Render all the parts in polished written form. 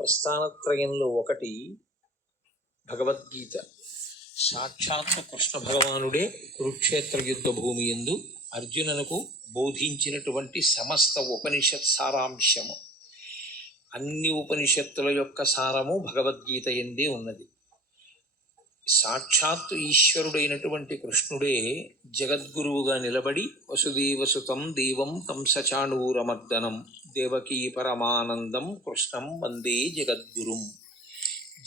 ప్రస్థానత్రయంలో ఒకటి భగవద్గీత. సాక్షాత్తు కృష్ణ భగవానుడే కురుక్షేత్ర యుద్ధ భూమి యందు అర్జునునకు బోధించినటువంటి సమస్త ఉపనిషత్ సారాంశము. అన్ని ఉపనిషత్తుల యొక్క సారము భగవద్గీత యందే ఉన్నది. సాక్షాత్తు ఈశ్వరుడైనటువంటి కృష్ణుడే జగద్గురువుగా నిలబడి వసుదేవసుతం దేవం కంసచాణూరమర్దనం దేవకీ పరమానందం కృష్ణం వందే జగద్గురుం.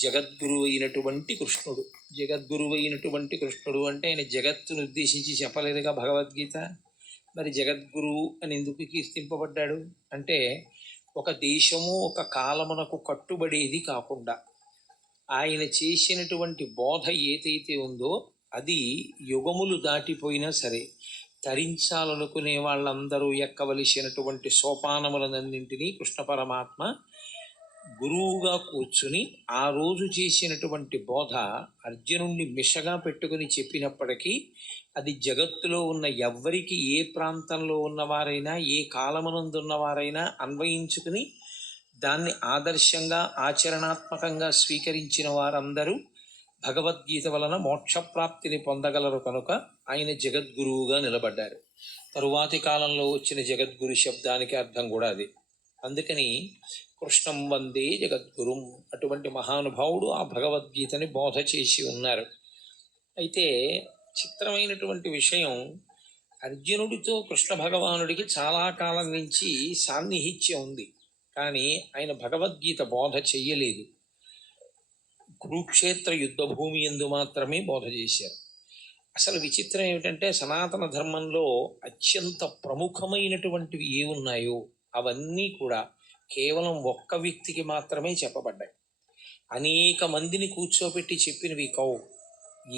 జగద్గురువు అయినటువంటి కృష్ణుడు. జగద్గురువు అయినటువంటి కృష్ణుడు అంటే ఆయన జగత్తును ఉద్దేశించి చెప్పలేదుగా భగవద్గీత. మరి జగద్గురువు అని ఎందుకు కీర్తింపబడ్డాడు అంటే, ఒక దేశము ఒక కాలమునకు కట్టుబడేది కాకుండా ఆయన చేసినటువంటి బోధ ఏదైతే ఉందో అది యుగములు దాటిపోయినా సరే తరించాలనుకునే వాళ్ళందరూ ఎక్కవలసినటువంటి సోపానములనన్నింటినీ కృష్ణ పరమాత్మ గురువుగా కూర్చుని ఆ రోజు చేసినటువంటి బోధ అర్జునుణ్ణి మిషగా పెట్టుకుని చెప్పినప్పటికీ అది జగత్తులో ఉన్న ఎవ్వరికి, ఏ ప్రాంతంలో ఉన్నవారైనా, ఏ కాలమునందున్నవారైనా అన్వయించుకుని దాన్ని ఆదర్శంగా ఆచరణాత్మకంగా స్వీకరించిన వారందరూ భగవద్గీత వలన మోక్షప్రాప్తిని పొందగలరు కనుక ఆయన జగద్గురువుగా నిలబడ్డారు. తరువాతి కాలంలో వచ్చిన జగద్గురు శబ్దానికి అర్థం కూడా అది. అందుకని కృష్ణం వందే జగద్గురుం. అటువంటి మహానుభావుడు ఆ భగవద్గీతని బోధ చేసి ఉన్నారు. అయితే చిత్రమైనటువంటి విషయం, అర్జునుడితో కృష్ణ భగవానుడికి చాలా కాలం నుంచి సాన్నిహిత్యం ఉంది, కానీ ఆయన భగవద్గీత బోధ చెయ్యలేదు. కురుక్షేత్ర యుద్ధ భూమి యందు మాత్రమే బోధ చేశారు. అసలు విచిత్రం ఏమిటంటే, సనాతన ధర్మంలో అత్యంత ప్రముఖమైనటువంటివి ఏ ఉన్నాయో అవన్నీ కూడా కేవలం ఒక్క వ్యక్తికి మాత్రమే చెప్పబడ్డాయి. అనేక మందిని కూర్చోబెట్టి చెప్పినవి కావు.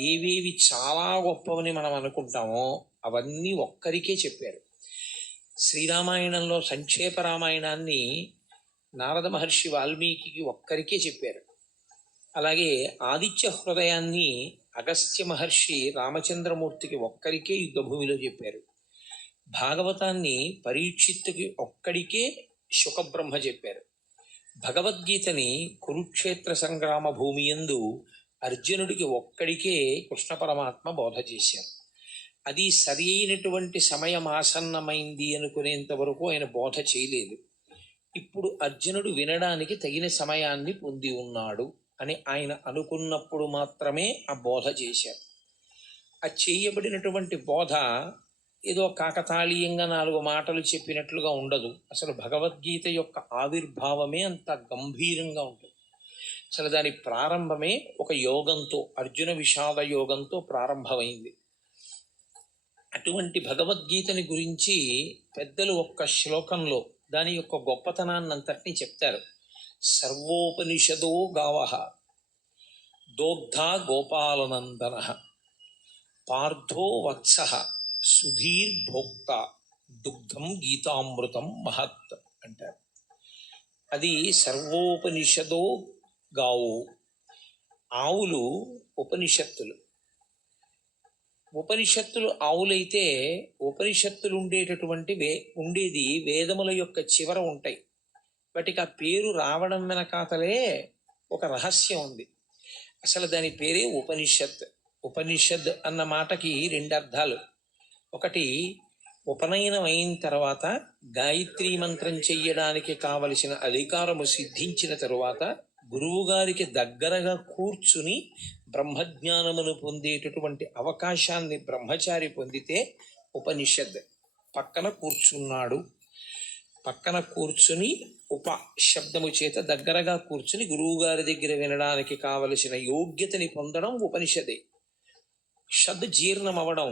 ఏవేవి చాలా గొప్పవని మనం అనుకుంటామో అవన్నీ ఒక్కరికే చెప్పారు. శ్రీరామాయణంలో సంక్షేప రామాయణాన్ని నారద మహర్షి వాల్మీకి ఒక్కరికే చెప్పారు. అలాగే ఆదిత్య హృదయాన్ని అగస్త్య మహర్షి రామచంద్రమూర్తికి ఒక్కరికే యుద్ధభూమిలో చెప్పారు. భాగవతాన్ని పరీక్షిత్తుకి ఒక్కడికే శుకబ్రహ్మ చెప్పారు. భగవద్గీతని కురుక్షేత్ర సంగ్రామ భూమి యందు అర్జునుడికి ఒక్కడికే కృష్ణ పరమాత్మ బోధ చేశారు. అది సరి అయినటువంటి సమయం ఆసన్నమైంది అనుకునేంత వరకు ఆయన బోధ చేయలేదు. ఇప్పుడు అర్జునుడు వినడానికి తగిన సమయాన్ని పొంది ఉన్నాడు అని ఆయన అనుకున్నప్పుడు మాత్రమే ఆ బోధ చేశారు. ఆ చేయబడినటువంటి బోధ ఏదో కాకతాళీయంగా 4 మాటలు చెప్పినట్లుగా ఉండదు. అసలు భగవద్గీత యొక్క ఆవిర్భావమే అంత గంభీరంగా ఉంటుంది. అసలు దాని ప్రారంభమే ఒక యోగంతో, అర్జున విషాద యోగంతో ప్రారంభమైంది. అటువంటి భగవద్గీతని గురించి పెద్దలు ఒక్క శ్లోకంలో దాని యొక్క గొప్పతనాన్నంతటినీ చెప్తారు. సర్వోపనిషదో గావః దోగ్ధా గోపాలనందన పార్థో వత్సః సుధీర్భోక్త దుగ్ధం గీతామృతం మహత్ అంటారు. అది సర్వోపనిషదో గావు. ఆవులు ఉపనిషత్తులు. ఉపనిషత్తులు ఆవులైతే ఉపనిషత్తులు ఉండేది వేదముల యొక్క చివర ఉంటాయి. వాటికి ఆ పేరు రావడం వెనకాతలే ఒక రహస్యం ఉంది. అసలు దాని పేరే ఉపనిషత్. ఉపనిషద్ అన్న మాటకి 2 అర్థాలు. ఒకటి, ఉపనయనం అయిన తర్వాత గాయత్రీ మంత్రం చెయ్యడానికి కావలసిన అధికారము సిద్ధించిన తరువాత గురువుగారికి దగ్గరగా కూర్చుని బ్రహ్మజ్ఞానమును పొందేటటువంటి అవకాశాన్ని బ్రహ్మచారి పొందితే ఉపనిషద్. పక్కన కూర్చున్నాడు, పక్కన కూర్చుని ఉప శబ్దము చేత దగ్గరగా కూర్చుని గురువుగారి దగ్గర వినడానికి కావలసిన యోగ్యతని పొందడం ఉపనిషదే. షద్ జీర్ణం అవడం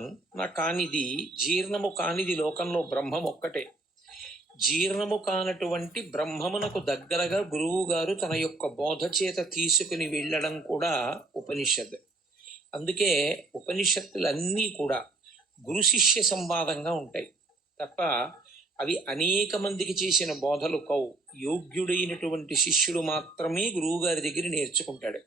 కానిది, జీర్ణము కానిది లోకంలో బ్రహ్మం ఒక్కటే. జీర్ణము కానటువంటి బ్రహ్మమునకు దగ్గరగా గురువు గారు తన యొక్క బోధ చేత తీసుకుని వెళ్ళడం కూడా ఉపనిషద్. అందుకే ఉపనిషత్తులన్నీ కూడా గురు శిష్య సంవాదంగా ఉంటాయి తప్ప అవి అనేక మందికి చేసిన బోధలు కావు. యోగ్యుడైనటువంటి శిష్యుడు మాత్రమే గురువుగారి దగ్గర నేర్చుకుంటాడు.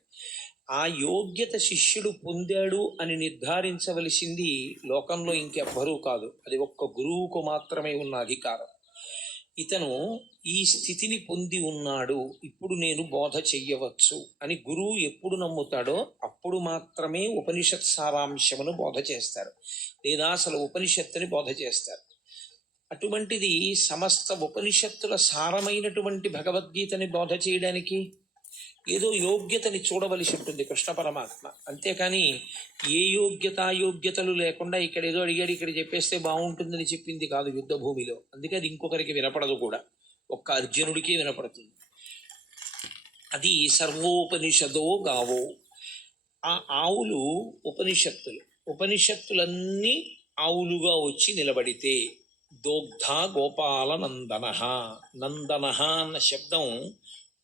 ఆ యోగ్యత శిష్యుడు పొందాడు అని నిర్ధారించవలసింది లోకంలో ఇంకెవ్వరూ కాదు. అది ఒక్క గురువుకు మాత్రమే ఉన్న అధికారం. ఇతను ఈ స్థితిని పొంది ఉన్నాడు, ఇప్పుడు నేను బోధ చెయ్యవచ్చు అని గురువు ఎప్పుడు నమ్ముతాడో అప్పుడు మాత్రమే ఉపనిషత్ సారాంశమును బోధ చేస్తారు, లేదా అసలు ఉపనిషత్తుని బోధ చేస్తారు. అటువంటిది సమస్త ఉపనిషత్తుల సారమైనటువంటి భగవద్గీతని బోధ చేయడానికి ఏదో యోగ్యతని చూడవలసి ఉంటుంది కృష్ణ పరమాత్మ. అంతేకాని ఏ యోగ్యతలు లేకుండా ఇక్కడ ఏదో అడిగాడు ఇక్కడ చెప్పేస్తే బాగుంటుందని చెప్పింది కాదు యుద్ధ భూమిలో. అందుకే అది ఇంకొకరికి వినపడదు కూడా, ఒక్క అర్జునుడికి వినపడుతుంది. అది సర్వోపనిషదో గావో. ఆ ఆవులు ఉపనిషత్తులు. ఉపనిషత్తులన్నీ ఆవులుగా వచ్చి నిలబడితే దోగ్ధ గోపాల నందన. నందన అన్న శబ్దం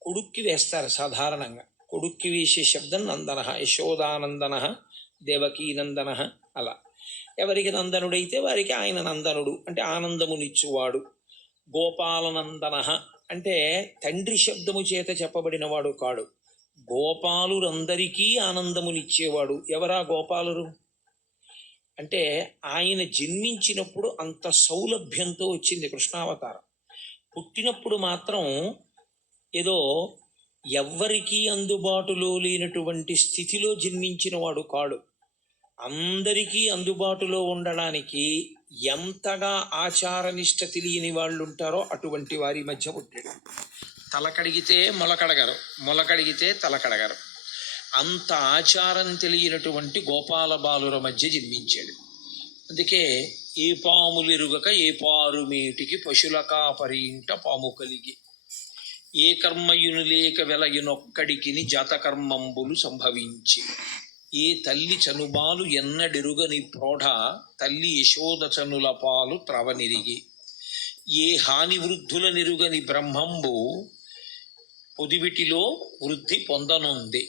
కొడుక్కి వేస్తారు సాధారణంగా. కొడుక్కి వేసే శబ్దం నందన. యశోదానందన, దేవకీ నందన, అలా. ఎవరికి నందనుడైతే వారికి ఆయన నందనుడు అంటే ఆనందమునిచ్చువాడు. గోపాలనందన అంటే తండ్రి శబ్దము చేత చెప్పబడినవాడు కాడు, గోపాలురందరికీ ఆనందమునిచ్చేవాడు. ఎవరా గోపాలురు అంటే ఆయన జన్మించినప్పుడు అంత సౌలభ్యంతో వచ్చింది కృష్ణావతారం. పుట్టినప్పుడు మాత్రం ఏదో ఎవ్వరికీ అందుబాటులో లేనటువంటి స్థితిలో జన్మించిన వాడు కాడు. అందరికీ అందుబాటులో ఉండడానికి ఎంతగా ఆచారనిష్ట తెలియని వాళ్ళు ఉంటారో అటువంటి వారి మధ్య పుట్టాడు. తల కడిగితే మొలకడగరు, మొలకడిగితే తల కడగరు. అంత ఆచారం తెలియనటువంటి గోపాల బాలుర మధ్య జన్మించాడు. అందుకే ఏ పాములెరుగక ఏ పారుమేటికి పశుల కాపరింట పాము కలిగి, ఏ కర్మయును లేక వెలయునొక్కడికిని జాతకర్మంబులు సంభవించి, ఏ తల్లి చనుబాలు ఎన్నడెరుగని ప్రోఢ తల్లి యశోద చనుల పాలు త్రవనిరిగి, ఏ హాని వృద్ధుల నిరుగని బ్రహ్మంబు పొదివిటిలో వృద్ధి పొందనుంది,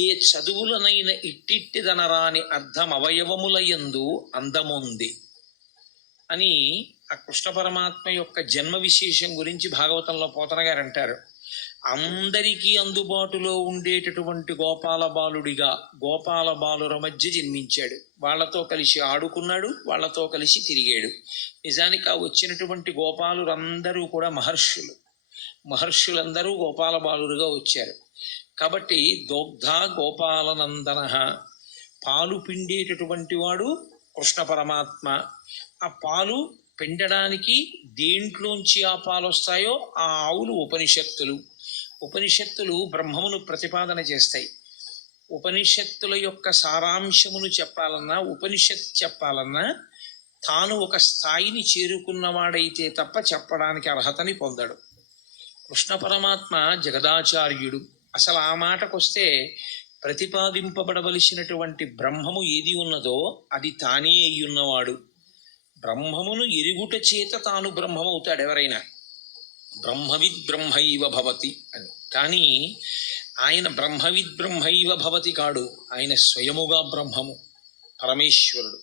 ఏ చదువులనైన ఇట్టిట్టిదనరాని అర్థం అవయవములయందు అందముంది అని ఆ కృష్ణ పరమాత్మ యొక్క జన్మ విశేషం గురించి భాగవతంలో పోతన గారు అంటారు. అందరికీ అందుబాటులో ఉండేటటువంటి గోపాల బాలుడిగా గోపాల బాలుర మధ్య జన్మించాడు. వాళ్లతో కలిసి ఆడుకున్నాడు, వాళ్లతో కలిసి తిరిగాడు. నిజానికి ఆ వచ్చినటువంటి గోపాలురందరూ కూడా మహర్షులు. మహర్షులందరూ గోపాల బాలురుగా వచ్చారు. కాబట్టి దోగ్ధ గోపాలనందన, పాలు పిండేటటువంటి వాడు కృష్ణ పరమాత్మ. ఆ పాలు పిండడానికి దేంట్లోంచి ఆ పాలు వస్తాయో ఆ ఆవులు ఉపనిషత్తులు. ఉపనిషత్తులు బ్రహ్మమును ప్రతిపాదన చేస్తాయి. ఉపనిషత్తుల యొక్క సారాంశమును చెప్పాలన్నా, ఉపనిషత్ చెప్పాలన్నా తాను ఒక స్థాయిని చేరుకున్నవాడైతే తప్ప చెప్పడానికి అర్హతని పొందడు. కృష్ణ పరమాత్మ జగదాచార్యుడు. అసలు ఆ మాటకొస్తే ప్రతిపాదింపబడవలసినటువంటి బ్రహ్మము ఏది ఉన్నదో అది తానే అయ్యున్నవాడు. బ్రహ్మమును ఎరుగుట చేత తాను బ్రహ్మమవుతాడు ఎవరైనా. బ్రహ్మవిద్ బ్రహ్మైవ భవతి అని. కానీ ఆయన బ్రహ్మవిద్ బ్రహ్మైవ భవతి కాడు, ఆయన స్వయముగా బ్రహ్మము, పరమేశ్వరుడు.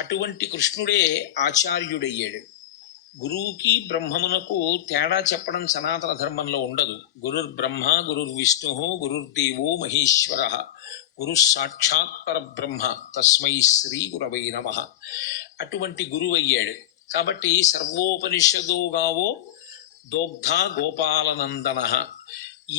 అటువంటి కృష్ణుడే ఆచార్యుడయ్యాడు. గురువుకి బ్రహ్మమునకు తేడా చెప్పడం సనాతన ధర్మంలో ఉండదు. గురుర్బ్రహ్మ గురుర్విష్ణు గురుర్దేవో మహేశ్వర గురు సాక్షాత్ పరబ్రహ్మ తస్మై శ్రీ గురవై నమః. అటువంటి గురువు అయ్యాడు. కాబట్టి సర్వోపనిషదో గావో దోగ్ధ గోపాలనందన.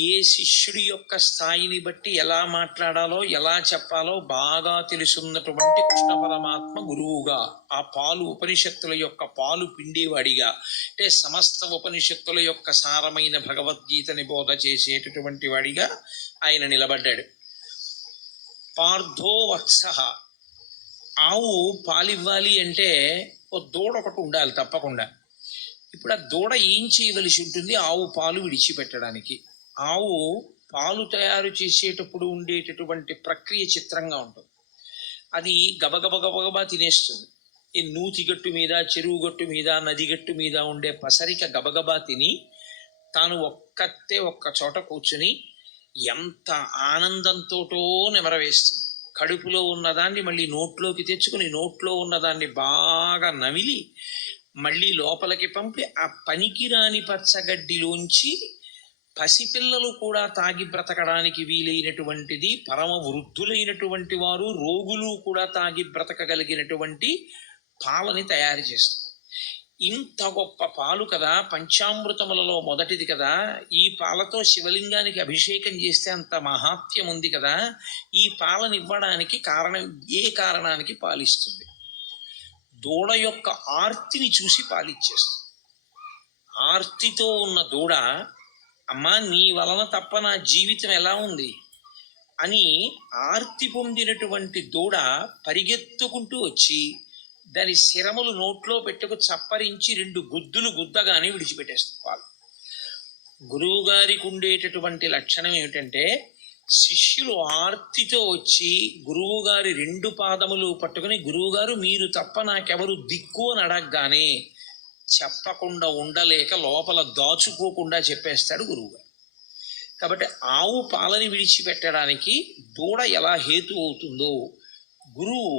ఏ శిష్యుడి యొక్క స్థాయిని బట్టి ఎలా మాట్లాడాలో ఎలా చెప్పాలో బాగా తెలుసున్నటువంటి కృష్ణ పరమాత్మ గురువుగా, ఆ పాలు ఉపనిషత్తుల యొక్క పాలు పిండేవాడిగా, అంటే సమస్త ఉపనిషత్తుల యొక్క సారమైన భగవద్గీతని బోధ చేసేటటువంటి వాడిగా ఆయన నిలబడ్డాడు. పార్థో వత్స. ఆవు పాలివ్వాలి అంటే ఓ దూడ ఒకటి ఉండాలి తప్పకుండా. ఇప్పుడు ఆ దూడ ఏం చేయవలసి ఉంటుంది? ఆవు పాలు విడిచిపెట్టడానికి. ఆవు పాలు తయారు చేసేటప్పుడు ఉండేటటువంటి ప్రక్రియ చిత్రంగా ఉంటుంది. అది గబగబా తినేస్తుంది. ఈ నూతి గట్టు మీద, చెరువు గట్టు మీద, నది గట్టు మీద ఉండే పసరిక గబగబా తిని తాను ఒక్క చోట కూర్చుని ఎంత ఆనందంతోటో నెమరవేస్తుంది. కడుపులో ఉన్నదాన్ని మళ్ళీ నోట్లోకి తెచ్చుకుని నోట్లో ఉన్నదాన్ని బాగా నమిలి మళ్ళీ లోపలికి పంపి ఆ పనికిరాని పచ్చగడ్డిలోంచి పసిపిల్లలు కూడా తాగి బ్రతకడానికి వీలైనటువంటిది, పరమ వృద్ధులైనటువంటి వారు, రోగులు కూడా తాగి బ్రతకగలిగినటువంటి పాలని తయారు చేస్తుంది. ఇంత గొప్ప పాలు కదా, పంచామృతములలో మొదటిది కదా, ఈ పాలతో శివలింగానికి అభిషేకం చేస్తే అంత మహాత్యం ఉంది కదా, ఈ పాలనివ్వడానికి కారణం, ఏ కారణానికి పాలిస్తుంది? దూడ యొక్క ఆర్తిని చూసి పాలిచ్చేస్తుంది. ఆర్తితో ఉన్న దూడ, అమ్మా నీ వలన తప్ప నా జీవితం ఎలా ఉంది అని ఆర్తి పొందినటువంటి దూడ పరిగెత్తుకుంటూ వచ్చి దాని శిరములు నోట్లో పెట్టుకు చప్పరించి 2 గుద్దులు గుద్దగానే విడిచిపెట్టేస్తుంది పాలు. గురువు గారికి ఉండేటటువంటి లక్షణం ఏమిటంటే, శిష్యులు ఆర్తితో వచ్చి గురువు గారి 2 పాదములు పట్టుకుని, గురువుగారు మీరు తప్ప నాకెవరు దిక్కు అని అడగగానే చెప్పకుండా ఉండలేక లోపల దాచుకోకుండా చెప్పేస్తాడు గురువుగారు. కాబట్టి ఆవు పాలని విడిచిపెట్టడానికి దూడ ఎలా హేతు అవుతుందో, గురువు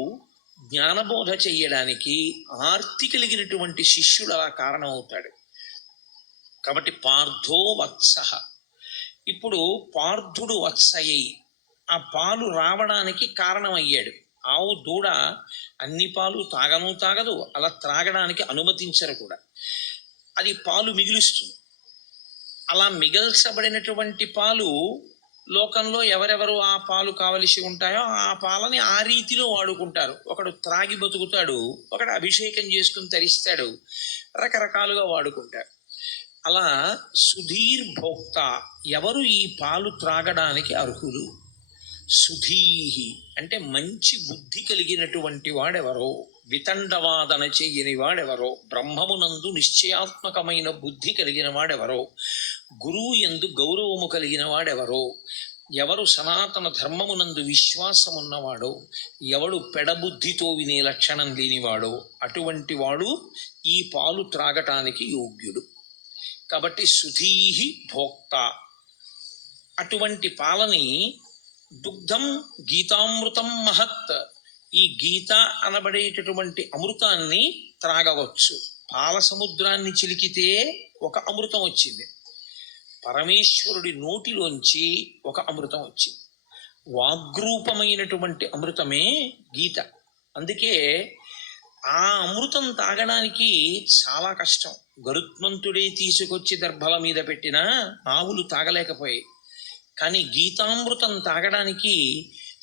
జ్ఞానబోధ చెయ్యడానికి ఆర్తి కలిగినటువంటి శిష్యుడు అలా కారణమవుతాడు. కాబట్టి పార్థో వత్స. ఇప్పుడు పార్థుడు వత్సయ్యి ఆ పాలు రావడానికి కారణమయ్యాడు. ఆవు దూడ అన్ని పాలు తాగదు, అలా త్రాగడానికి అనుమతించరు కూడా. అది పాలు మిగులుస్తుంది. అలా మిగల్చబడినటువంటి పాలు లోకంలో ఎవరెవరు ఆ పాలు కావలసి ఉంటాయో ఆ పాలని ఆ రీతిలో వాడుకుంటారు. ఒకడు త్రాగి బతుకుతాడు, ఒకడు అభిషేకం చేసుకుని తరిస్తాడు, రకరకాలుగా వాడుకుంటారు. అలా సుధీర్భోక్త, ఎవరు ఈ పాలు త్రాగడానికి అర్హులు? సుధీహి అంటే మంచి బుద్ధి కలిగినటువంటి వాడెవరో, వితండవాదన చెయ్యని వాడెవరో, బ్రహ్మమునందు నిశ్చయాత్మకమైన బుద్ధి కలిగిన వాడెవరో, గురువు యందు గౌరవము కలిగిన వాడెవరో, ఎవరు సనాతన ధర్మమునందు విశ్వాసమున్నవాడో, ఎవడు పెడబుద్ధితో వినే లక్షణం లేనివాడో, అటువంటి వాడు ఈ పాలు త్రాగటానికి యోగ్యుడు. కాబట్టి సుధీహి భోక్త. అటువంటి పాలని దుగ్ధం గీతామృతం మహత్, ఈ గీత అనబడేటటువంటి అమృతాన్ని త్రాగవచ్చు. పాల సముద్రాన్ని చిలికితే ఒక అమృతం వచ్చింది, పరమేశ్వరుడి నోటిలోంచి ఒక అమృతం వచ్చింది. వాగ్రూపమైనటువంటి అమృతమే గీత. అందుకే ఆ అమృతం తాగడానికి చాలా కష్టం. గరుత్మంతుడే తీసుకొచ్చి దర్భల మీద పెట్టినా ఆవులు తాగలేకపోయాయి. కానీ గీతామృతం తాగడానికి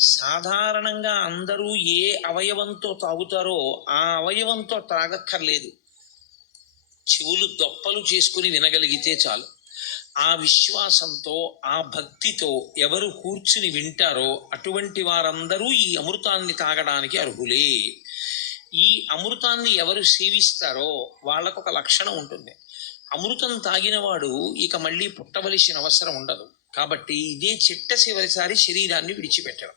సాధారణంగా అందరూ ఏ అవయవంతో తాగుతారో ఆ అవయవంతో తాగక్కర్లేదు, చెవులు దొప్పలు చేసుకుని వినగలిగితే చాలు. ఆ విశ్వాసంతో, ఆ భక్తితో ఎవరు కూర్చుని వింటారో అటువంటి వారందరూ ఈ అమృతాన్ని తాగడానికి అర్హులే. ఈ అమృతాన్ని ఎవరు సేవిస్తారో వాళ్ళకు ఒక లక్షణం ఉంటుంది. అమృతం తాగినవాడు ఇక మళ్ళీ పుట్టవలసిన అవసరం ఉండదు. కాబట్టి ఇదే చిట్టచివరిసారి శరీరాన్ని విడిచిపెట్టడం.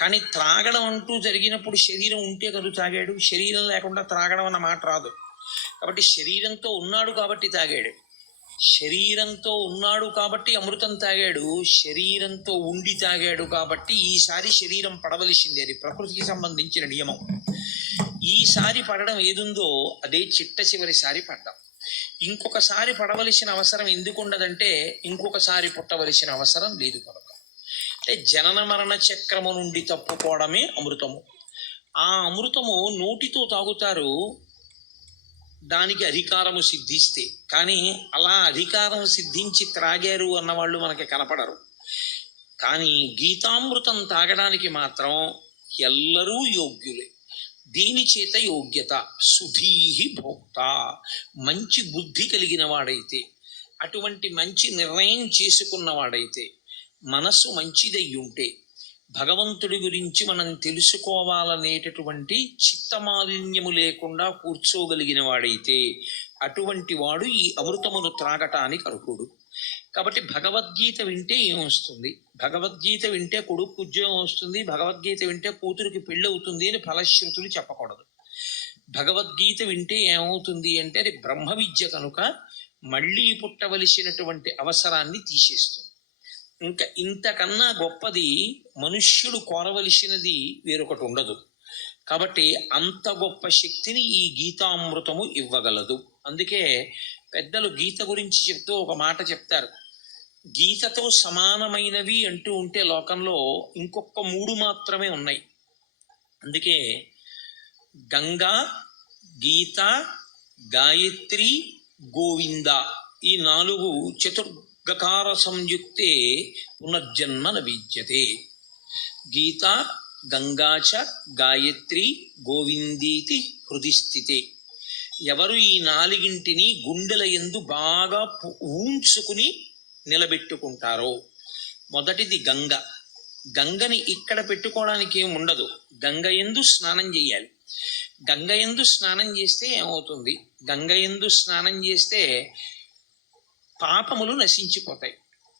కానీ త్రాగడం అంటూ జరిగినప్పుడు శరీరం ఉంటే కదా తాగాడు, శరీరం లేకుండా త్రాగడం అన్న మాట రాదు. కాబట్టి శరీరంతో ఉన్నాడు కాబట్టి తాగాడు, శరీరంతో ఉన్నాడు కాబట్టి అమృతం తాగాడు, శరీరంతో ఉండి తాగాడు కాబట్టి ఈసారి శరీరం పడవలసిందే. అది ప్రకృతికి సంబంధించిన నియమం. ఈసారి పడడం ఏదుందో అదే చిట్టచివరిసారి పడ్డం. ఇంకొకసారి పడవలసిన అవసరం ఎందుకు ఉండదంటే ఇంకొకసారి పుట్టవలసిన అవసరం లేదు కనుక. అంటే జనన మరణ చక్రము నుండి తప్పుకోవడమే అమృతము. ఆ అమృతము నోటితో తాగుతారు, దానికి అధికారము సిద్ధిస్తే. కానీ అలా అధికారం సిద్ధించి త్రాగారు అన్నవాళ్ళు మనకి కనపడరు. కానీ గీతామృతం తాగడానికి మాత్రం ఎల్లరూ యోగ్యులే. దీని చేత యోగ్యత సుధీహి భోక్త, మంచి బుద్ధి కలిగిన వాడైతే, అటువంటి మంచి నిర్ణయం చేసుకున్నవాడైతే, మనస్సు మంచిదయ్యుంటే, భగవంతుడి గురించి మనం తెలుసుకోవాలనేటటువంటి చిత్తమాలిన్యము లేకుండా కూర్చోగలిగిన వాడైతే అటువంటి వాడు ఈ అమృతమును త్రాగటానికి అర్హుడు. కాబట్టి భగవద్గీత వింటే ఏమొస్తుంది? భగవద్గీత వింటే కొడుకు ఉద్యోగం వస్తుంది, భగవద్గీత వింటే కూతురికి పెళ్ళి అవుతుంది అని ఫలశ్రుతులు చెప్పకూడదు. భగవద్గీత వింటే ఏమవుతుంది అంటే అది బ్రహ్మ విద్య కనుక మళ్ళీ పుట్టవలసినటువంటి అవసరాన్ని తీసేస్తుంది. ఇంకా ఇంతకన్నా గొప్పది మనుష్యుడు కోరవలసినది వేరొకటి ఉండదు. కాబట్టి అంత గొప్ప శక్తిని ఈ గీతామృతము ఇవ్వగలదు. అందుకే పెద్దలు గీత గురించి చెప్తూ ఒక మాట చెప్తారు. గీతతో సమానమైనవి అంటూ ఉంటే లోకంలో ఇంకొక 3 మాత్రమే ఉన్నాయి. అందుకే గంగా, గీత, గాయత్రి, గోవింద ఈ 4 చతుర్గకార సంయుక్తే పునర్జన్మ న విద్యతే. గీత గంగాచ గాయత్రి గోవిందీతి హృది స్థితే. ఎవరు ఈ 4 గుండెల యందు బాగా ఊంచుకుని నిలబెట్టుకుంటారో, మొదటిది గంగ. గంగని ఇక్కడ పెట్టుకోవడానికి ఏమి ఉండదు, గంగ యందు స్నానం చేయాలి. గంగ యందు స్నానం చేస్తే ఏమవుతుంది? గంగ యందు స్నానం చేస్తే పాపములు నశించిపోతాయి.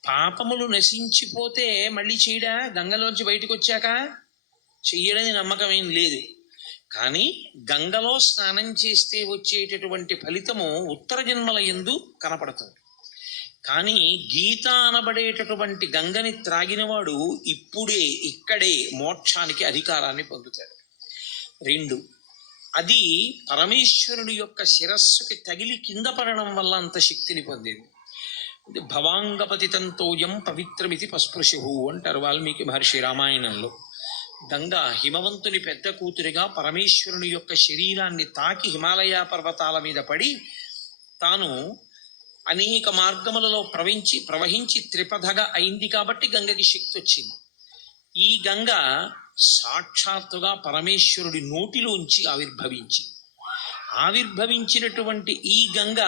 పాపములు నశించిపోతే మళ్ళీ చేయడా? గంగలోంచి బయటకు వచ్చాక చెయ్యడని నమ్మకం ఏం లేదు. కానీ గంగలో స్నానం చేస్తే వచ్చేటటువంటి ఫలితము ఉత్తర జన్మల యందు కనపడుతుంది. కానీ గీత అనబడేటటువంటి గంగని త్రాగినవాడు ఇప్పుడే ఇక్కడే మోక్షానికి అధికారాన్ని పొందుతాడు. 2, అది పరమేశ్వరుని యొక్క శిరస్సుకి తగిలి కింద పడడం వల్ల అంత శక్తిని పొందింది. భవాంగపతితంతోయం పవిత్రమితి పస్పృశు అంటారు వాల్మీకి మహర్షి రామాయణంలో. గంగ హిమవంతుని పెద్ద కూతురిగా పరమేశ్వరుని యొక్క శరీరాన్ని తాకి హిమాలయ పర్వతాల మీద పడి తాను అనేక మార్గములలో ప్రవహించి త్రిపథగా అయింది కాబట్టి గంగకి శక్తి వచ్చింది. ఈ గంగ సాక్షాత్తుగా పరమేశ్వరుడి నోటిలోంచి ఆవిర్భవించినటువంటి ఈ గంగ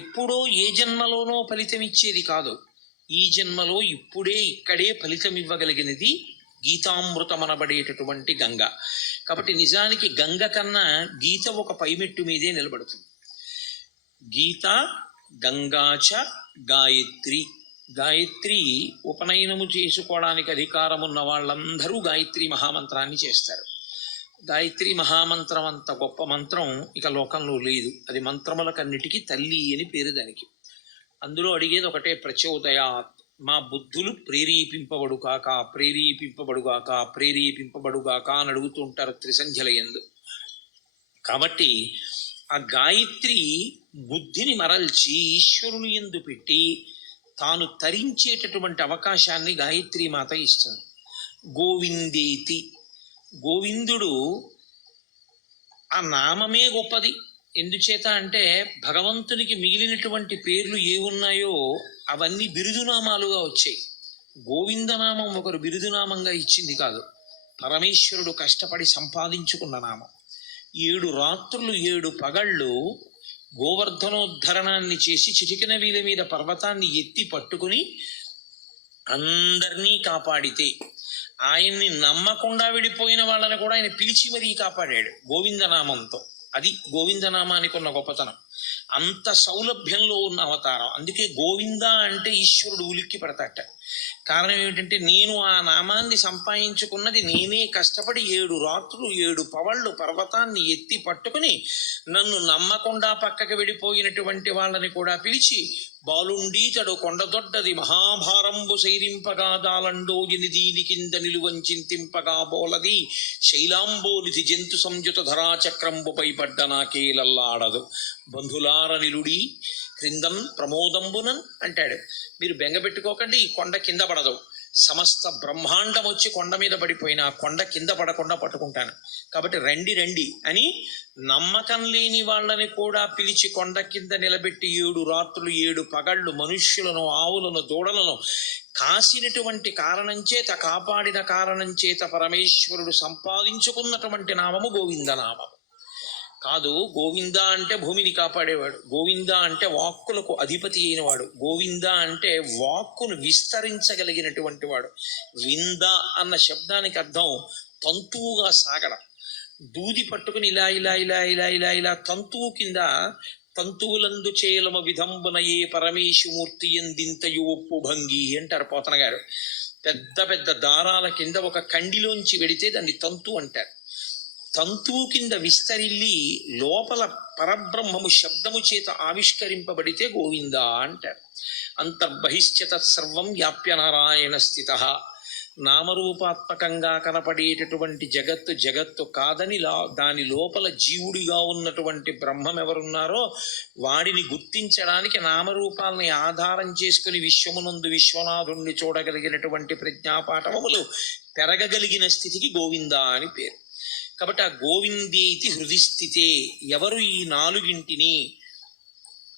ఎప్పుడో ఏ జన్మలోనో ఫలితమిచ్చేది కాదు. ఈ జన్మలో ఇప్పుడే ఇక్కడే ఫలితం ఇవ్వగలిగినది గీతామృతమనబడేటటువంటి గంగ. కాబట్టి నిజానికి గంగ కన్నా గీత ఒక పైమెట్టు మీదే నిలబడుతుంది. గీత గంగాచ గాయత్రి. గాయత్రి ఉపనయనము చేసుకోవడానికి అధికారం ఉన్న వాళ్ళందరూ గాయత్రి మహామంత్రాన్ని చేస్తారు. గాయత్రి మహామంత్రం అంత గొప్ప మంత్రం ఇక లోకంలో లేదు. అది మంత్రములకన్నిటికీ తల్లి అని పేరు దానికి. అందులో అడిగేది ఒకటే, ప్రచోదయాత్, మా బుద్ధులు ప్రేరేపింపబడుగాక అని అడుగుతూ ఉంటారు త్రిసంధ్యల యందు. కాబట్టి ఆ గాయత్రి బుద్ధిని మరల్చి ఈశ్వరుని యందు పెట్టి తాను తరించేటటువంటి అవకాశాన్ని గాయత్రి మాత ఇస్తుంది. గోవిందేతి, గోవిందుడు ఆ నామమే గొప్పది. ఎందుచేత అంటే భగవంతునికి మిగిలినటువంటి పేర్లు ఏ ఉన్నాయో అవన్నీ బిరుదునామాలుగా వచ్చాయి. గోవిందనామం ఒకరు బిరుదునామంగా ఇచ్చింది కాదు, పరమేశ్వరుడు కష్టపడి సంపాదించుకున్న నామం. 7 రాత్రులు 7 పగళ్ళు గోవర్ధనోద్ధరణాన్ని చేసి చిటికిన వీల మీద పర్వతాన్ని ఎత్తి పట్టుకుని అందరినీ కాపాడితే, ఆయన్ని నమ్మకుండా విడిపోయిన వాళ్ళని కూడా ఆయన పిలిచి మరీ కాపాడాడు గోవిందనామంతో. అది గోవిందనామానికి ఉన్న గొప్పతనం. అంత సౌలభ్యంలో ఉన్న అవతారం. అందుకే గోవింద అంటే ఈశ్వరుడు ఉలిక్కి పడతాట. కారణం ఏమిటంటే, నేను ఆ నామాన్ని సంపాదించుకున్నది నేనే కష్టపడి 7 రాత్రులు 7 పవళ్ళు పర్వతాన్ని ఎత్తి పట్టుకుని నన్ను నమ్మకుండా పక్కకి వెళ్ళిపోయినటువంటి వాళ్ళని కూడా పిలిచి, బాలుండీతడు కొండదొడ్డది మహాభారంబు సైరింపగా దాలండోజిని దీని కింద నిలువంచింతింపగా బోలది శైలాంబోనిధి జంతు సంయుత ధరాచక్రంబుపై పడ్డ నాకేలల్లాడదు బంధులార నిలుడి క్రిందం ప్రమోదంబునన్ అంటాడు. మీరు బెంగపెట్టుకోకండి, ఈ కొండ కింద పడదు. సమస్త బ్రహ్మాండం వచ్చి కొండ మీద పడిపోయినా కొండ కింద పడకుండా పట్టుకుంటాను. కాబట్టి రండి రండి అని నమ్మకం లేని వాళ్ళని కూడా పిలిచి కొండ కింద నిలబెట్టి 7 రాత్రులు 7 పగళ్ళు మనుష్యులను, ఆవులను, దూడలను కాసినటువంటి కారణం చేత, కాపాడిన కారణం చేత పరమేశ్వరుడు సంపాదించుకున్నటువంటి నామము గోవిందనామము కాదు. గోవింద అంటే భూమిని కాపాడేవాడు, గోవింద అంటే వాక్కులకు అధిపతి అయినవాడు, గోవింద అంటే వాక్కును విస్తరించగలిగినటువంటి వాడు. వింద అన్న శబ్దానికి అర్థం తంతువుగా సాగడం. దూది పట్టుకుని ఇలా ఇలా ఇలా ఇలా ఇలా ఇలా తంతువు కింద తంతువులందు చేలమ విధంబునయే పరమేశుమూర్తి ఎందింతయు ఒప్పు భంగి అంటారు పోతన గారు. పెద్ద పెద్ద దారాల కింద ఒక కండిలోంచి వెడితే దాన్ని తంతు అంటారు. తంతువు కింద విస్తరిల్లి లోపల పరబ్రహ్మము శబ్దము చేత ఆవిష్కరింపబడితే గోవింద అంటారు. అంతర్బహిశ్చ తత్సర్వం వ్యాప్య నారాయణ స్థిత. నామరూపాత్మకంగా కనపడేటటువంటి జగత్తు కాదని దాని లోపల జీవుడిగా ఉన్నటువంటి బ్రహ్మం ఎవరున్నారో వాడిని గుర్తించడానికి నామరూపాలని ఆధారం చేసుకుని విశ్వమునందు విశ్వనాథుణ్ణి చూడగలిగినటువంటి ప్రజ్ఞాపాఠములు పెరగగలిగిన స్థితికి గోవింద అని పేరు. కాబట్టి ఆ గోవిందేతి హృది స్థితే, ఎవరు ఈ 4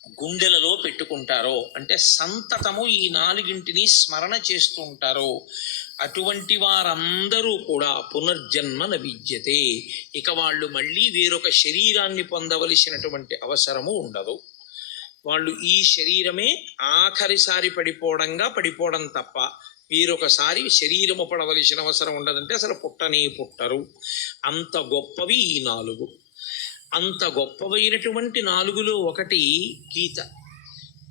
గుండెలలో పెట్టుకుంటారో, అంటే సంతతము ఈ నాలుగింటిని స్మరణ చేస్తూ ఉంటారో అటువంటి వారందరూ కూడా పునర్జన్మ న విద్యతే, ఇక వాళ్ళు మళ్ళీ వేరొక శరీరాన్ని పొందవలసినటువంటి అవసరము ఉండదు. వాళ్ళు ఈ శరీరమే ఆఖరిసారి పడిపోవడం తప్ప వీరొకసారి శరీరము పడవలసిన అవసరం ఉండదంటే అసలు పుట్టనే పుట్టరు. అంత గొప్పవి ఈ నాలుగు. అంత గొప్పవైనటువంటి నాలుగులో ఒకటి గీత.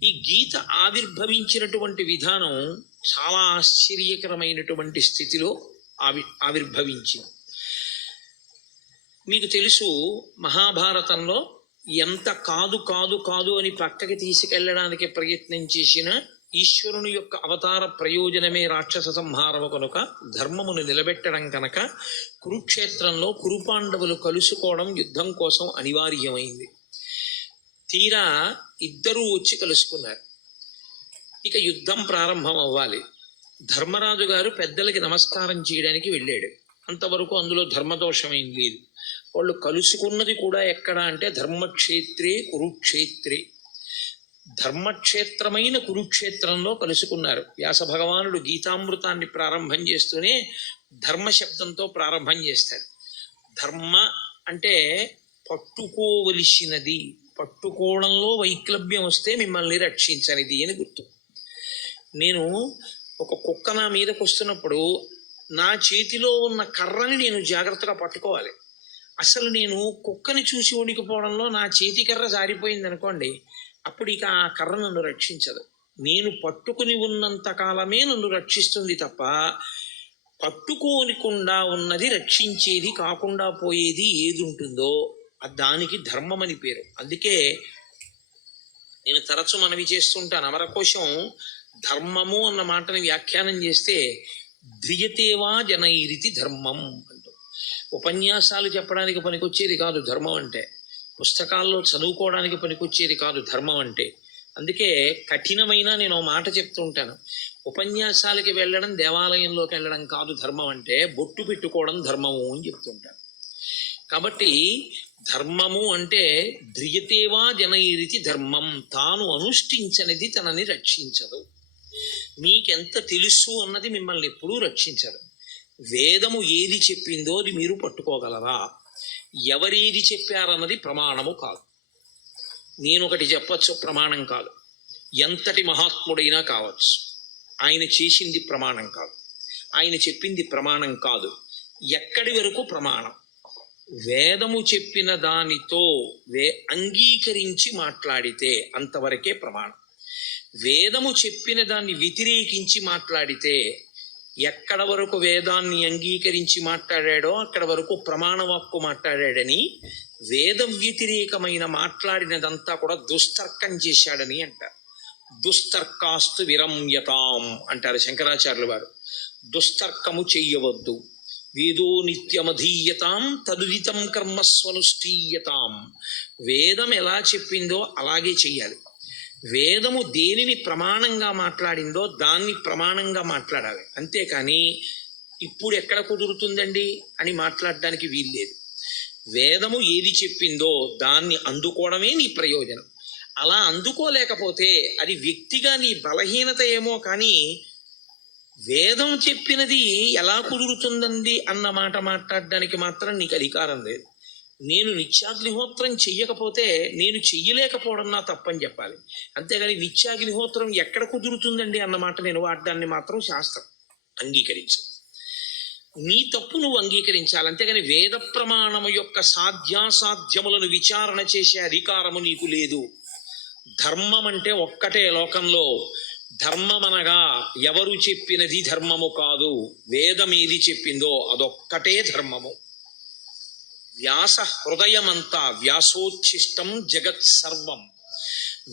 ఈ గీత ఆవిర్భవించినటువంటి విధానం చాలా ఆశ్చర్యకరమైనటువంటి స్థితిలో ఆవిర్భవించింది. మీకు తెలుసు, మహాభారతంలో ఎంత కాదు అని పక్కకి తీసుకెళ్ళడానికి ప్రయత్నం చేసిన ఈశ్వరుని యొక్క అవతార ప్రయోజనమే రాక్షస సంహారము కనుక, ధర్మమును నిలబెట్టడం కనుక కురుక్షేత్రంలో కురుపాండవులు కలుసుకోవడం యుద్ధం కోసం అనివార్యమైంది. తీరా ఇద్దరూ వచ్చి కలుసుకున్నారు. ఇక యుద్ధం ప్రారంభం అవ్వాలి. ధర్మరాజు గారు పెద్దలకి నమస్కారం చేయడానికి వెళ్ళాడు. అంతవరకు అందులో ధర్మదోషమేం లేదు. వాళ్ళు కలుసుకున్నది కూడా ఎక్కడ అంటే ధర్మక్షేత్రే కురుక్షేత్రే, ధర్మక్షేత్రమైన కురుక్షేత్రంలో కలుసుకున్నారు. వ్యాస భగవానుడు గీతామృతాన్ని ప్రారంభం చేస్తూనే ధర్మ శబ్దంతో ప్రారంభం చేస్తాడు. ధర్మ అంటే పట్టుకోవలసినది, పట్టుకోవడంలో వైక్లభ్యం వస్తే మిమ్మల్ని రక్షించనిది అని గుర్తు. నేను ఒక కుక్క నా మీదకి వస్తున్నప్పుడు నా చేతిలో ఉన్న కర్రని నేను జాగ్రత్తగా పట్టుకోవాలి. అసలు నేను కుక్కని చూసి వణికిపోవడంలో నా చేతి కర్ర జారిపోయింది అనుకోండి, అప్పుడు ఇక ఆ కర్ర నన్ను రక్షించదు. నేను పట్టుకుని ఉన్నంత కాలమే నన్ను రక్షిస్తుంది తప్ప పట్టుకోనికుండా ఉన్నది రక్షించేది కాకుండా పోయేది ఏది ఉంటుందో దానికి ధర్మం అని పేరు. అందుకే నేను తరచు మనవి చేస్తుంటాను. అమరకోశం ధర్మము అన్న మాటని వ్యాఖ్యానం చేస్తే ధ్రియతేవా జనైరితి ధర్మం అంటూ. ఉపన్యాసాలు చెప్పడానికి పనికొచ్చేది కాదు ధర్మం అంటే, పుస్తకాల్లో చదువుకోవడానికి పనికొచ్చేది కాదు ధర్మం అంటే. అందుకే కఠినమైన నేను మాట చెప్తూ ఉంటాను, ఉపన్యాసాలకి వెళ్ళడం దేవాలయంలోకి వెళ్ళడం కాదు ధర్మం అంటే, బొట్టు పెట్టుకోవడం ధర్మము అని చెప్తుంటాను. కాబట్టి ధర్మము అంటే ధ్రియతేవా జనైరితి ధర్మం, తాను అనుష్ఠించనిది తనని రక్షించదు. మీకెంత తెలుసు అన్నది మిమ్మల్ని ఎప్పుడూ రక్షించదు. వేదము ఏది చెప్పిందో అది మీరు పట్టుకోగలరా? ఎవరేది చెప్పారన్నది ప్రమాణము కాదు. నేను ఒకటి చెప్పచ్చు, ప్రమాణం కాదు. ఎంతటి మహాత్ముడైనా కావచ్చు, ఆయన చేసింది ప్రమాణం కాదు, ఆయన చెప్పింది ప్రమాణం కాదు. ఎక్కడి వరకు ప్రమాణం? వేదము చెప్పిన దానితో అంగీకరించి మాట్లాడితే అంతవరకే ప్రమాణం. వేదము చెప్పిన దాన్ని వ్యతిరేకించి మాట్లాడితే, ఎక్కడ వరకు వేదాన్ని అంగీకరించి మాట్లాడాడో అక్కడ వరకు ప్రమాణవాక్కు మాట్లాడాడని, వేద వ్యతిరేకమైన మాట్లాడినదంతా కూడా దుస్తర్కం చేశాడని అంటారు. దుస్తర్కాస్తు విరమ్యతాం అంటారు శంకరాచార్యుల వారు. దుస్తర్కము చెయ్యవద్దు. వేదో నిత్యమధీయతాం తదుదితం కర్మస్వనుష్ఠీయతాం. వేదం ఎలా చెప్పిందో అలాగే చెయ్యాలి. వేదము దేనిని ప్రమాణంగా మాట్లాడిందో దాన్ని ప్రమాణంగా మాట్లాడాలి. అంతేకాని ఇప్పుడు ఎక్కడ కుదురుతుందండి అని మాట్లాడడానికి వీల్లేదు. వేదము ఏది చెప్పిందో దాన్ని అందుకోవడమే నీ ప్రయోజనం. అలా అందుకోలేకపోతే అది వ్యక్తిగా నీ బలహీనత ఏమో కానీ వేదం చెప్పినది ఎలా కుదురుతుందండి అన్న మాట మాట్లాడడానికి మాత్రం నీకు అధికారం లేదు. నేను నిత్యాగ్నిహోత్రం చెయ్యకపోతే నేను చెయ్యలేకపోవడం నా తప్పని చెప్పాలి. అంతేగాని నిత్యాగ్నిహోత్రం ఎక్కడ కుదురుతుందండి అన్నమాట నేను వాడడాన్ని మాత్రం శాస్త్రం అంగీకరించు. నీ తప్పు నువ్వు అంగీకరించాలి. అంతేగాని వేద ప్రమాణము యొక్క సాధ్యాసాధ్యములను విచారణ చేసే అధికారము నీకు లేదు. ధర్మం అంటే ఒక్కటే లోకంలో. ధర్మమనగా ఎవరు చెప్పినది ధర్మము కాదు, వేదం ఏది చెప్పిందో అదొక్కటే ధర్మము. వ్యాస హృదయమంతా వ్యాసోచ్ఛిష్టం జగత్ సర్వం.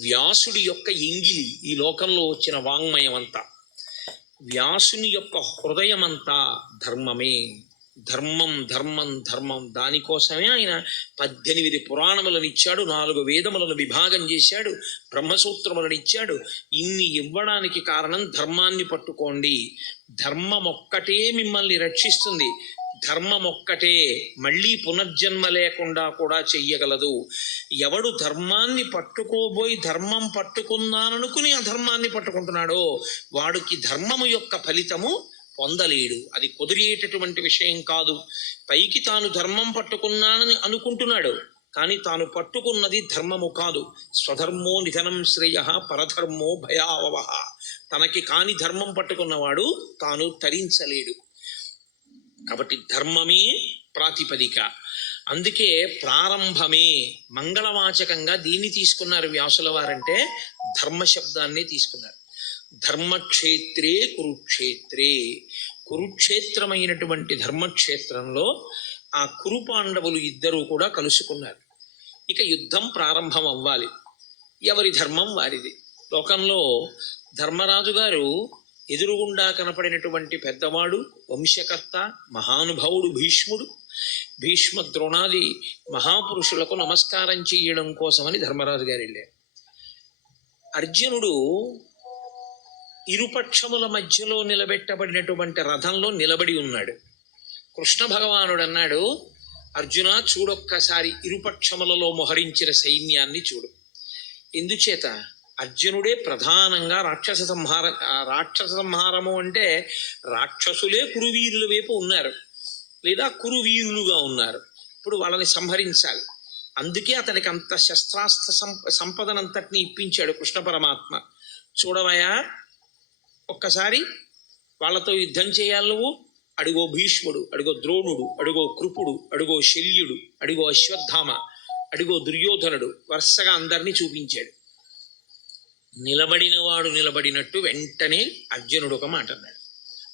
వ్యాసుడి యొక్క ఎంగిలి ఈ లోకంలో వచ్చిన వాంగ్మయం అంతా, వ్యాసుని యొక్క హృదయమంతా ధర్మమే. ధర్మం ధర్మం ధర్మం. దానికోసమే ఆయన 18 పురాణములను ఇచ్చాడు, 4 వేదములను విభాగం చేశాడు, బ్రహ్మసూత్రములను ఇచ్చాడు. ఇన్ని ఇవ్వడానికి కారణం ధర్మాన్ని పట్టుకోండి. ధర్మం ఒక్కటే మిమ్మల్ని రక్షిస్తుంది. ధర్మం ఒక్కటే మళ్ళీ పునర్జన్మ లేకుండా కూడా చెయ్యగలదు. ఎవడు ధర్మాన్ని పట్టుకోబోయి ధర్మం పట్టుకున్నాననుకుని అధర్మాన్ని పట్టుకుంటున్నాడో వాడికి ధర్మము యొక్క ఫలితము పొందలేడు. అది కుదిరేటటువంటి విషయం కాదు. పైకి తాను ధర్మం పట్టుకున్నానని అనుకుంటున్నాడు, కానీ తాను పట్టుకున్నది ధర్మము కాదు. స్వధర్మో నిధనం శ్రేయ పరధర్మో భయావహ. తనకి కాని ధర్మం పట్టుకున్నవాడు తాను తరించలేడు. కాబట్టి ధర్మమే ప్రాతిపదిక. అందుకే ప్రారంభమే మంగళవాచకంగా దీన్ని తీసుకున్నారు వ్యాసుల వారంటే ధర్మశబ్దాన్ని తీసుకున్నారు. ధర్మక్షేత్రే కురుక్షేత్రే, కురుక్షేత్రమైనటువంటి ధర్మక్షేత్రంలో ఆ కురు పాండవులు ఇద్దరూ కూడా కలుసుకున్నారు. ఇక యుద్ధం ప్రారంభం అవ్వాలి. ఎవరి ధర్మం వారిది. లోకంలో ధర్మరాజు గారు ఎదురుగుండా కనపడినటువంటి పెద్దవాడు, వంశకర్త, మహానుభావుడు భీష్ముడు. భీష్మ ద్రోణాది మహాపురుషులకు నమస్కారం చేయడం కోసమని ధర్మరాజు గారు వెళ్ళారు. అర్జునుడు ఇరుపక్షముల మధ్యలో నిలబెట్టబడినటువంటి రథంలో నిలబడి ఉన్నాడు. కృష్ణ భగవానుడు అన్నాడు, అర్జున చూడొక్కసారి ఇరుపక్షములలో మోహరించిన సైన్యాన్ని చూడు. ఎందుచేత అర్జునుడే ప్రధానంగా రాక్షస సంహారము అంటే రాక్షసులే కురువీరుల వైపు ఉన్నారు, లేదా కురువీరులుగా ఉన్నారు. ఇప్పుడు వాళ్ళని సంహరించాలి. అందుకే అతనికి అంత శస్త్రాస్త్ర సంపదనంతటిని ఇప్పించాడు కృష్ణ పరమాత్మ. చూడవయా, ఒక్కసారి వాళ్ళతో యుద్ధం చేయాలి నువ్వు. అడుగో భీష్ముడు, అడుగో ద్రోణుడు, అడుగో కృపుడు, అడుగో శల్యుడు, అడుగో అశ్వత్థామ, అడుగో దుర్యోధనుడు, వరుసగా అందరినీ చూపించాడు. నిలబడినవాడు నిలబడినట్టు వెంటనే అర్జునుడు ఒక మాట అన్నాడు.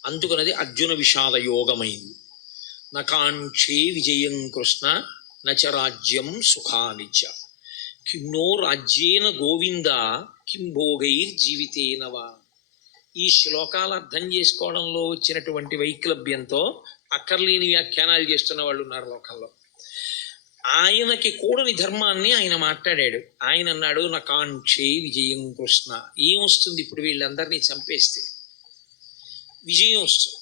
అందుకనది అర్జున విషాద యోగమైంది. నకాంక్షే విజయం కృష్ణ నచ రాజ్యం సుఖానిచ కిన్నో రాజ్యేన గోవింద కిం భోగైర్జీవితేనవా. ఈ శ్లోకాలు అర్థం చేసుకోవడంలో వచ్చినటువంటి వైక్లభ్యంతో అక్కర్లేని వ్యాఖ్యానాలు చేస్తున్న వాళ్ళు ఉన్నారు లోకంలో. ఆయనకి కూడని ధర్మాన్ని ఆయన మాట్లాడాడు. ఆయన అన్నాడు, నకాంక్షే విజయం కృష్ణ. ఏమొస్తుంది ఇప్పుడు వీళ్ళందరినీ చంపేస్తే? విజయం వస్తుంది.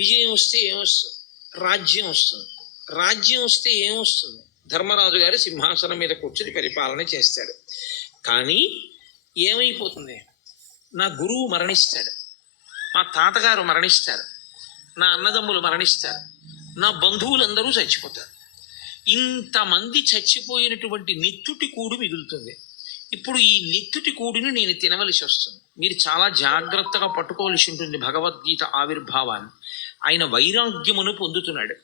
విజయం వస్తే ఏమొస్తుంది? రాజ్యం వస్తుంది. రాజ్యం వస్తే ఏమొస్తుంది? ధర్మరాజు గారు సింహాసనం మీద కూర్చొని పరిపాలన చేస్తాడు. కానీ ఏమైపోతుంది? నా గురువు మరణిస్తాడు, మా తాతగారు మరణిస్తారు, నా అన్నదమ్ములు మరణిస్తారు, నా బంధువులందరూ చచ్చిపోతారు. ఇంతమంది చచ్చిపోయినటువంటి నెత్తుటి కూడు మిగులుతుంది. ఇప్పుడు ఈ నెత్తుటి కూడిని నేను తినవలసి వస్తుంది. మీరు చాలా జాగ్రత్తగా పట్టుకోవలసి ఉంటుంది భగవద్గీత ఆవిర్భావాన్ని. ఆయన వైరాగ్యమును పొందుతున్నాడు.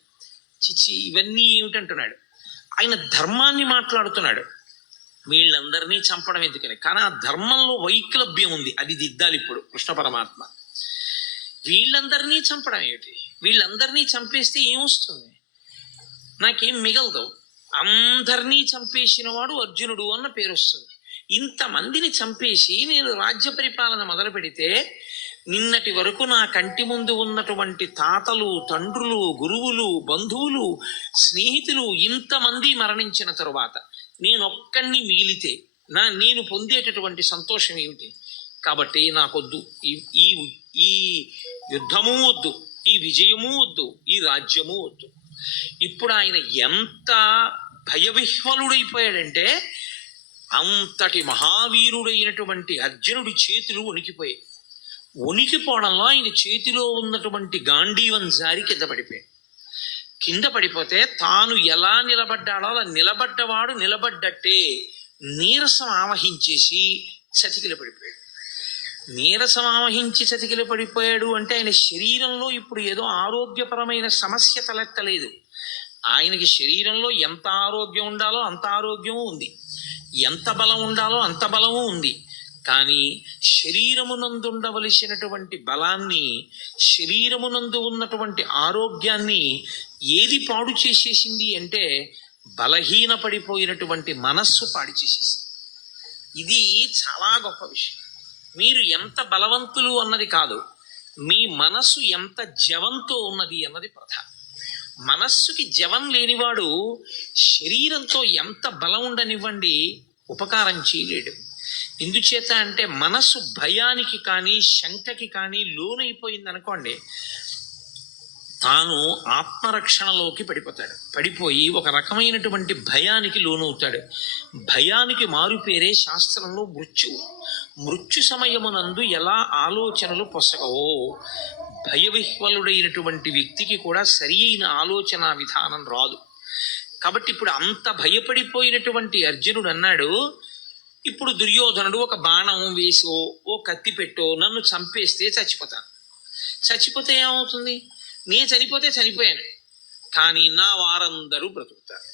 చిచ్చి ఇవన్నీ ఏమిటంటున్నాడు. ఆయన ధర్మాన్ని మాట్లాడుతున్నాడు. వీళ్ళందరినీ చంపడం ఎందుకని? కానీ ఆ ధర్మంలో వైక్లభ్యం ఉంది, అది దిద్దాలి ఇప్పుడు కృష్ణ పరమాత్మ. వీళ్ళందరినీ చంపడం ఏమిటి? వీళ్ళందరినీ చంపేస్తే ఏమొస్తుంది? నాకేం మిగలదు. అందరినీ చంపేసిన వాడు అర్జునుడు అన్న పేరు వస్తుంది. ఇంతమందిని చంపేసి నేను రాజ్య పరిపాలన మొదలు పెడితే నిన్నటి వరకు నా కంటి ముందు ఉన్నటువంటి తాతలు, తండ్రులు, గురువులు, బంధువులు, స్నేహితులు ఇంతమంది మరణించిన తరువాత నేనొక్కడిని మిగిలితే నేను పొందేటటువంటి సంతోషం ఏమిటి? కాబట్టి నాకొద్దు ఈ ఈ యుద్ధము వద్దు, ఈ విజయము వద్దు, ఈ రాజ్యము వద్దు. ఇప్పుడు ఆయన ఎంత భయవిహ్వలుడైపోయాడంటే అంతటి మహావీరుడైనటువంటి అర్జునుడి చేతులు వణికిపోయాయి. వణికిపోవడంలో ఆయన చేతిలో ఉన్నటువంటి గాంధీవం జారి కింద పడిపోయాయి. కింద పడిపోతే తాను ఎలా నిలబడ్డాడో అలా నిలబడ్డవాడు నిలబడ్డట్టే నీరసం ఆవహించేసి చతికిల పడిపోయాడు. నీరసం ఆవహించి చతికిల పడిపోయాడు అంటే ఆయన శరీరంలో ఇప్పుడు ఏదో ఆరోగ్యపరమైన సమస్య తలెత్తలేదు. ఆయనకి శరీరంలో ఎంత ఆరోగ్యం ఉండాలో అంత ఆరోగ్యము ఉంది, ఎంత బలం ఉండాలో అంత బలము ఉంది. కానీ శరీరమునందుండవలసినటువంటి బలాన్ని, శరీరమునందు ఉన్నటువంటి ఆరోగ్యాన్ని ఏది పాడు చేసేసింది అంటే బలహీన పడిపోయినటువంటి మనస్సు పాడు చేసేసింది. ఇది చాలా గొప్ప విషయం. మీరు ఎంత బలవంతులు అన్నది కాదు, మీ మనస్సు ఎంత జవంతో ఉన్నది అన్నది ప్రధానం. మనస్సుకి జవం లేనివాడు శరీరంతో ఎంత బలం ఉండనివ్వండి ఉపకారం చేయలేడు. ఎందుచేత అంటే మనస్సు భయానికి కానీ శంకకి కానీ లోనైపోయింది అనుకోండి, తాను ఆత్మరక్షణలోకి పడిపోయి ఒక రకమైనటువంటి భయానికి లోనవుతాడు. భయానికి మారుపేరే శాస్త్రంలో మృత్యు సమయమునందు ఎలా ఆలోచనలు పొసగవో భయవిహ్వలుడైనటువంటి వ్యక్తికి కూడా సరి అయిన ఆలోచన విధానం రాదు. కాబట్టి ఇప్పుడు అంత భయపడిపోయినటువంటి అర్జునుడు అన్నాడు, ఇప్పుడు దుర్యోధనుడు ఒక బాణం వేసో ఓ కత్తి పెట్టో నన్ను చంపేస్తే చచ్చిపోతాను. చచ్చిపోతే ఏమవుతుంది? నేను చనిపోతే చనిపోయాను, కానీ నా వారందరూ బ్రతుకుతారు.